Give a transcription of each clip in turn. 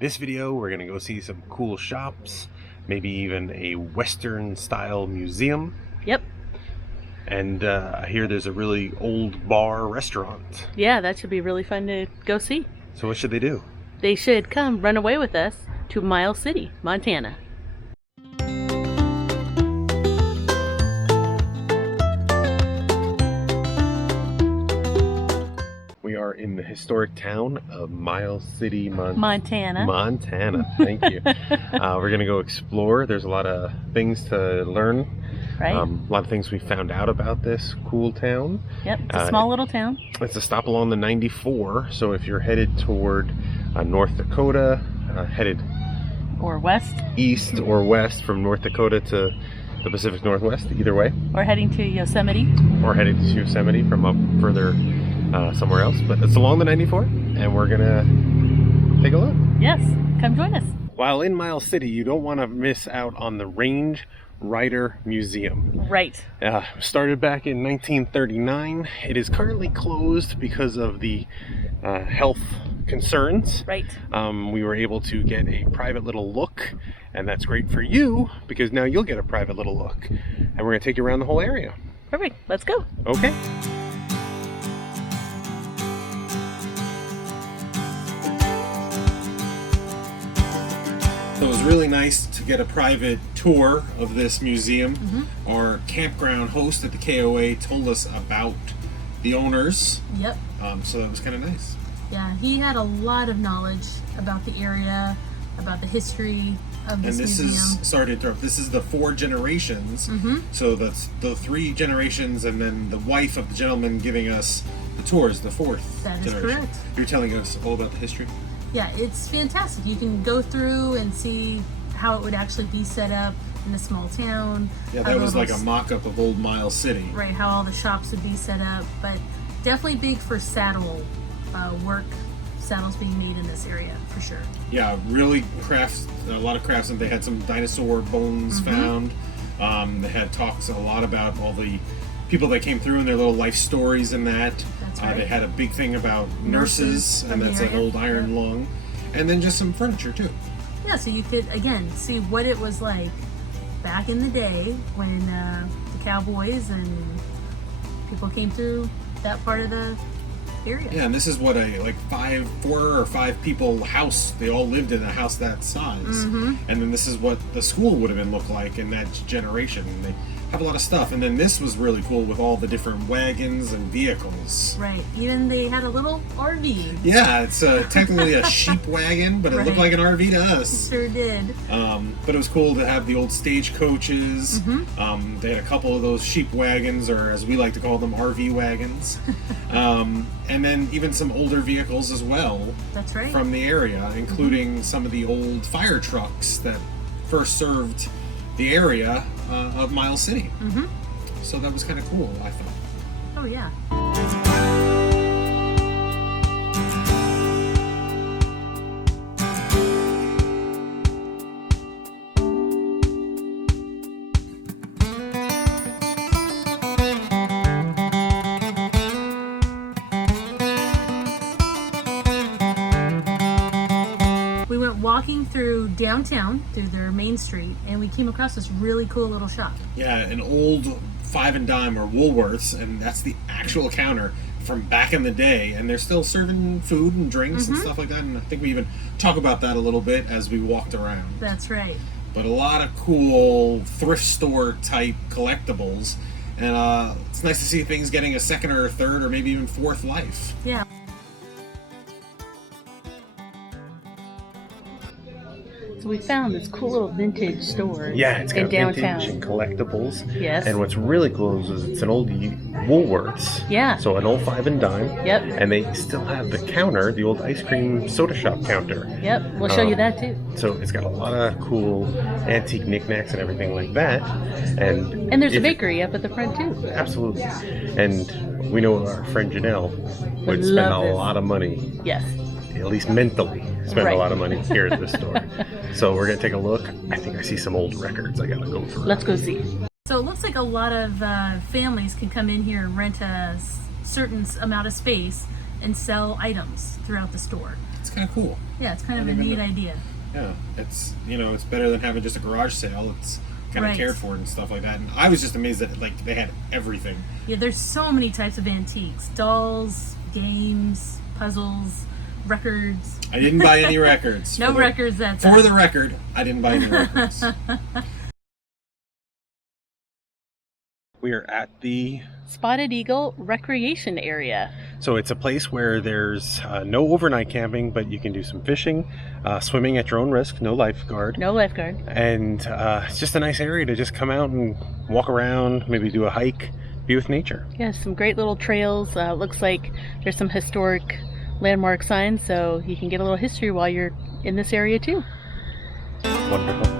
This video, we're gonna go see some cool shops, maybe even a Western style museum. Yep. And I hear there's a really old bar restaurant. Yeah, that should be really fun to go see. So what should they do? They should come run away with us to Miles City, Montana. We are in the historic town of Miles City, Montana. Montana, thank you. We're gonna go explore. There's a lot of things to learn. Right. A lot of things we found out about this cool town. Yep, it's a small little town. It's a stop along the 94, so if you're headed toward North Dakota, headed Or west. east or west from North Dakota to the Pacific Northwest, either way. Or heading to Yosemite. Or headed to Yosemite from up further somewhere else. But it's along the 94, and we're gonna take a look. Yes, come join us. While in Miles City, you don't want to miss out on the Range Rider Museum. Right. Started back in 1939. It is currently closed because of the health concerns. Right. We were able to get a private little look, and that's great for you because now you'll get a private little look. And we're going to take you around the whole area. Perfect. Let's go. Okay. So it was really nice to get a private tour of this museum. Our campground host at the KOA told us about the owners. Yep. So that was kind of nice. Yeah, he had a lot of knowledge about the area, about the history of this museum. Is, sorry to interrupt, this is the 4 generations. So that's the 3 generations and then the wife of the gentleman giving us the tours, the 4th That is generation. correct. You're telling us all about the history? Yeah, it's fantastic. You can go through and see how it would actually be set up in a small town. Yeah, that was like a mock-up of old Miles City. Right, how all the shops would be set up, but definitely big for saddle work, saddles being made in this area, for sure. Yeah, really crafts, a lot of crafts, and they had some dinosaur bones found. They had talks a lot about all the people that came through and their little life stories and that. That's right. They had a big thing about nurses from and the that's an area. old iron lung. And then just some furniture too. Yeah, so you could, again, see what it was like back in the day when the cowboys and people came through that part of the area. Yeah, and this is what a 4 or 5 people house. They all lived in a house that size. And then this is what the school would have been look like in that generation. And they have a lot of stuff. And then this was really cool with all the different wagons and vehicles. Right. Even they had a little RV. Yeah, it's technically a sheep wagon, but it looked like an RV to us. Sure did. But it was cool to have the old stagecoaches. They had a couple of those sheep wagons, or as we like to call them, RV wagons. And then even some older vehicles as well. That's right. From the area, including some of the old fire trucks that first served the area of Miles City. So that was kind of cool, I thought. Oh, yeah. We went walking through downtown, through their main street, and we came across this really cool little shop. Yeah, an old 5 and dime or Woolworths, and that's the actual counter from back in the day, and they're still serving food and drinks and stuff like that, and I think we even talk about that a little bit as we walked around. That's right. But a lot of cool thrift store type collectibles, and it's nice to see things getting a second or a third or maybe even 4th life. Yeah. So we found this cool little vintage store. Yeah, it's got in downtown. vintage and collectibles. Yes. And what's really cool is it's an old Woolworths. Yeah. So an old 5 and dime. Yep. And they still have the counter, the old ice cream soda shop counter. Yep, we'll show you that too. So it's got a lot of cool antique knickknacks and everything like that. And there's a bakery up at the front too. Absolutely. And we know our friend Janelle would spend love a this. lot of money. Yes. At least mentally spend Right. a lot of money here at this store. So we're gonna take a look. I think I see some old records I gotta go through. Let's go see. So it looks like a lot of families can come in here and rent a certain amount of space and sell items throughout the store. It's kind of cool. Yeah, it's kind of a neat idea. Yeah, it's it's better than having just a garage sale. It's kind of cared for and stuff like that. And I was just amazed that like they had everything. Yeah, there's so many types of antiques: dolls, games, puzzles, records. I didn't buy any records. No records. That's for the record. I didn't buy any records. We are at the Spotted Eagle Recreation Area. So it's a place where there's no overnight camping, but you can do some fishing, swimming at your own risk, no lifeguard. No lifeguard. And it's just a nice area to just come out and walk around, maybe do a hike, be with nature. Yeah, some great little trails. Looks like there's some historic landmark signs, so you can get a little history while you're in this area too. Wonderful.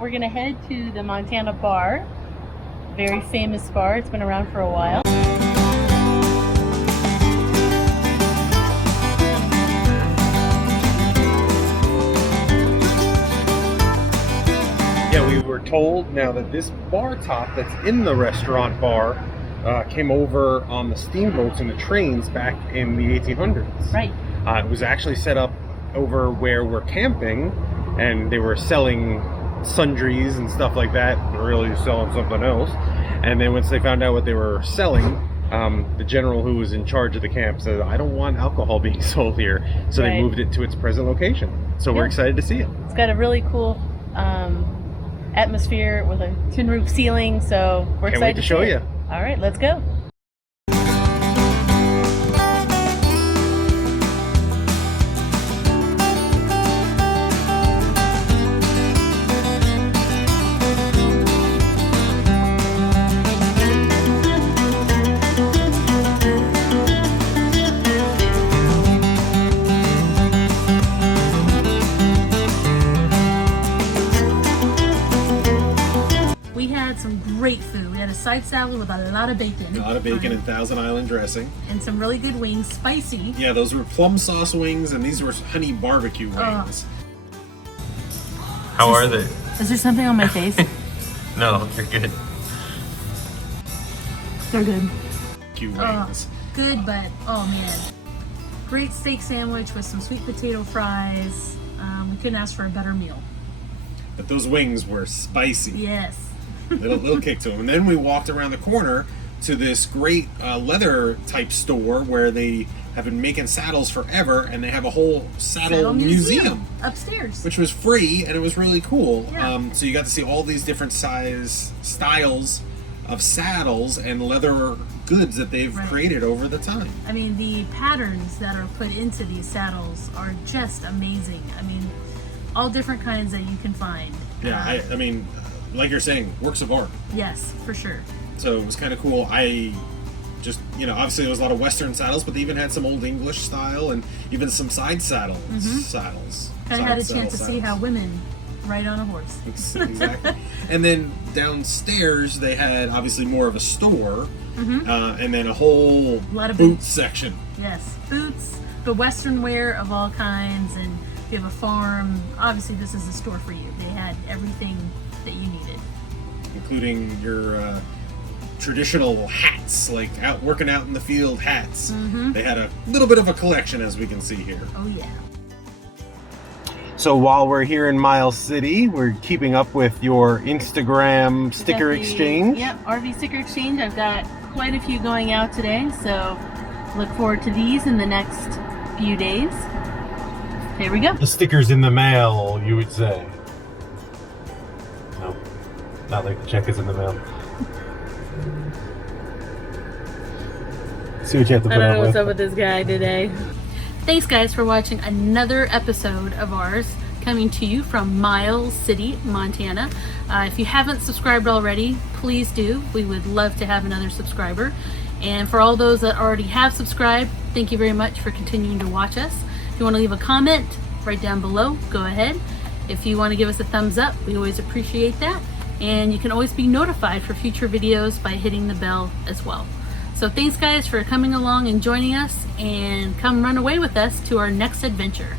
We're gonna head to the Montana Bar. Very famous bar. It's been around for a while. Yeah, we were told now that this bar top that's in the restaurant bar came over on the steamboats and the trains back in the 1800s. Right. It was actually set up over where we're camping, and they were selling sundries and stuff like that, really selling something else. And then once they found out what they were selling, the general who was in charge of the camp said, I don't want alcohol being sold here, so they moved it to its present location. So we're excited to see it. It's got a really cool atmosphere with a tin roof ceiling, so we're excited wait to show you. All right, let's go. Great food. We had a side salad with a lot of bacon. A lot of bacon and Thousand Island dressing. And some really good wings, spicy. Yeah, those were plum sauce wings, and these were honey barbecue wings. How are they? Is there something on my face? No, you're good. They're good. Wings. Good, but oh man. Great steak sandwich with some sweet potato fries. We couldn't ask for a better meal. But those wings were spicy. Yes. little kick to them. And then we walked around the corner to this great leather type store where they have been making saddles forever, and they have a whole saddle museum upstairs, which was free, and it was really cool. Yeah. So you got to see all these different styles of saddles and leather goods that they've created over the time. I mean, the patterns that are put into these saddles are just amazing. I mean, all different kinds that you can find. Yeah, I mean, like you're saying, works of art. Yes, for sure. So it was kind of cool. I just, obviously there was a lot of Western saddles, but they even had some old English style and even some side saddles. Kind of had a chance to see how women ride on a horse. Exactly. And then downstairs they had obviously more of a store, and then a whole boots section. Yes, boots, the Western wear of all kinds, and if you have a farm, obviously this is a store for you. They had everything that you needed, including your traditional hats, like working out in the field hats. They had a little bit of a collection, as we can see here. Oh yeah. So while we're here in Miles City, we're keeping up with your Instagram sticker exchange. Yep, RV sticker exchange. I've got quite a few going out today, so look forward to these in the next few days. Here we go. The stickers in the mail, you would say. No, not like the check is in the mail. See what you have to put up with. I don't know what's up with this guy today. Thanks guys for watching another episode of ours, coming to you from Miles City, Montana. If you haven't subscribed already, please do. We would love to have another subscriber. And for all those that already have subscribed, thank you very much for continuing to watch us. If you want to leave a comment right down below, go ahead. If you want to give us a thumbs up, we always appreciate that. And you can always be notified for future videos by hitting the bell as well. So thanks guys for coming along and joining us, and come run away with us to our next adventure.